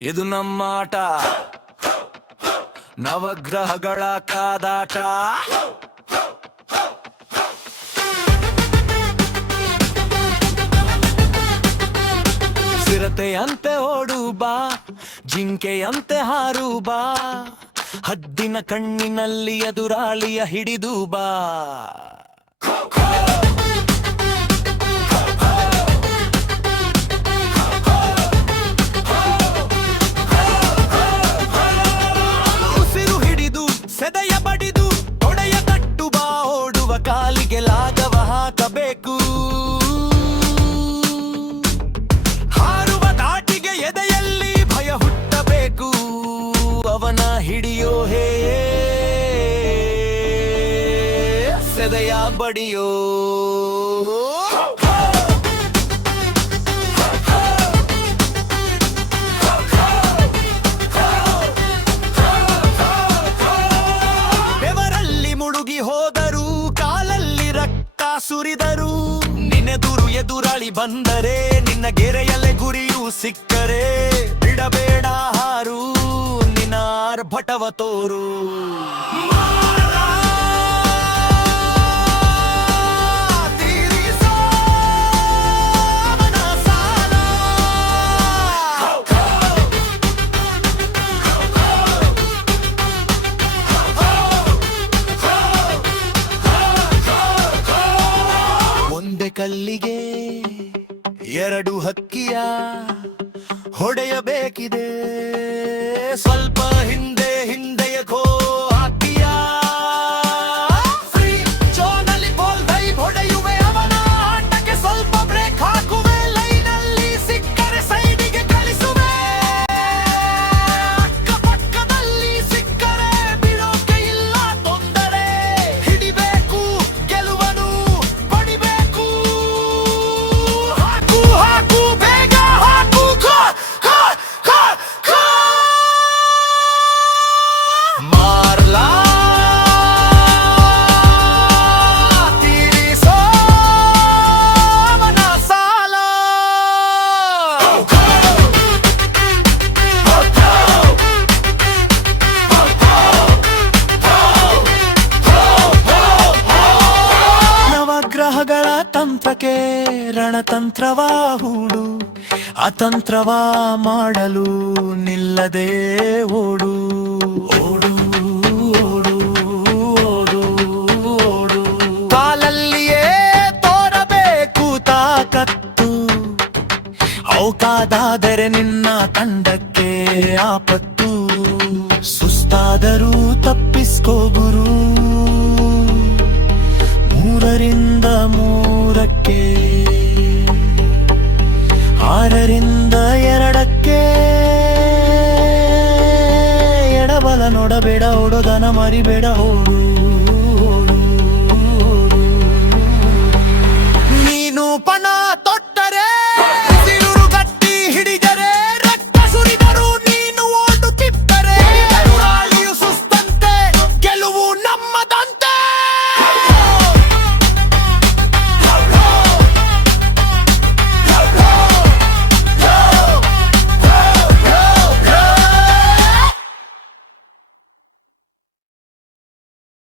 ಇದು ನಮ್ಮಾಟ, ನವಗ್ರಹಗಳ ಕಾದಾಟ. ಚಿರತೆಯಂತೆ ಓಡು ಬಾ, ಜಿಂಕೆಯಂತೆ ಹಾರು ಬಾ, ಹದ್ದಿನ ಕಣ್ಣಿನಲ್ಲಿ ಎದುರಾಳಿಯ ಹಿಡಿದು ಬಾ. ಉಸಿರು ಹಿಡಿದು ಸೆದೆಯ ಬಡಿದು ತೊಡೆಯ ತಟ್ಟು ಬಾ, ಓಡುವ ಕಾಲಿಗೆ ಲಾಗವ ಹಾಕಬೇಕು. ಹಾರುವ ದಾಟಿಗೆ ಎದೆಯಲ್ಲಿ ಭಯ ಹುಟ್ಟಬೇಕು, ಅವನ ಹಿಡಿಯೋ ಹೇ ಸೆದೆಯ ಬಡಿಯೋ. ಬೆವರಲ್ಲಿ ಮುಳುಗಿ ಹೋದರು, ಕಾಲಲ್ಲಿ ರಕ್ತ ಸುರಿದರು, ನಿನ್ನೆದುರು ಎದುರಾಳಿ ಬಂದರೆ, ನಿನ್ನ ಗೆರೆಯಲ್ಲೇ ಗುರಿಯು ಸಿಕ್ಕರೆ, ಬಿಡಬೇಡ ಹಾರು, ನಿನ್ನ ಆರ್ಭಟವ ತೋರು. ಒಂದೇ ಕಲ್ಲಿಗೆ ಎರಡು ಹಕ್ಕಿಯ ಹೊಡೆಯಬೇಕಿದೆ, ಸ್ವಲ್ಪ ಹಿಂದೆ ಹಿಂದೆಯ ಖೋ ಹಾಕಿಯ. ಫ್ರೀ ಜೋನಲ್ಲಿ ಬಾಲ್ ವೈಬ್ ಹೊಡೆಯುವೆ, ಅವನ ಆಟಕ್ಕೆ ಸ್ವಲ್ಪ ಬ್ರೇಕ್ ಹಾಕುವೆ, ಲೈನಲ್ಲಿ ಸಿಕ್ಕರೆ ಸೈಡಿಗೆ ಕಳಿಸುವೆ, ಅಕ್ಕಪಕ್ಕದಲ್ಲಿ ಸಿಕ್ಕರೆ ಬಿಡೋಕೆ ಇಲ್ಲ ತೊಂದರೆ, ಹಿಡಿಬೇಕು ಗೆಲುವನು ಪಡಿಬೇಕು. ಹಾಕು ಹಾಕು ಬೇಗ ಹಾಕು, ಖೋ ಖೋ ಖೋ ಖೋ. ಮಾರ್ಲಾ ತೀರಿಸೋ ಅವನ ಸಾಲ. ನವಗ್ರಹಗಳ ತಂತ್ರಕ್ಕೆ ರಣತಂತ್ರವ ಹೂಡು, ಅತಂತ್ರವ ಮಾಡಲು ನಿಲ್ಲದೆ ಓಡು. ಓಡು ಓಡು ಓಡು ಓಡು, ಕಾಲಲ್ಲಿಯೇ ತೋರಬೇಕು ತಾಕತ್ತು, ಔಕಾದಾದರೆ ನಿನ್ನ ತಂಡಕ್ಕೆ ಆಪತ್ತು. ಸುಸ್ತಾದರೂ ತಪ್ಪಿಸ್ಕೋ ಗುರು, ಮೂರರಿಂದ ಮೂರಕ್ಕೆ, ಆರರಿಂದ ಎರಡಕ್ಕೆ, ಎಡಬಲ ನೋಡಬೇಡ, ಓಡೋದನ ಮರಿಬೇಡ, ಓಡು.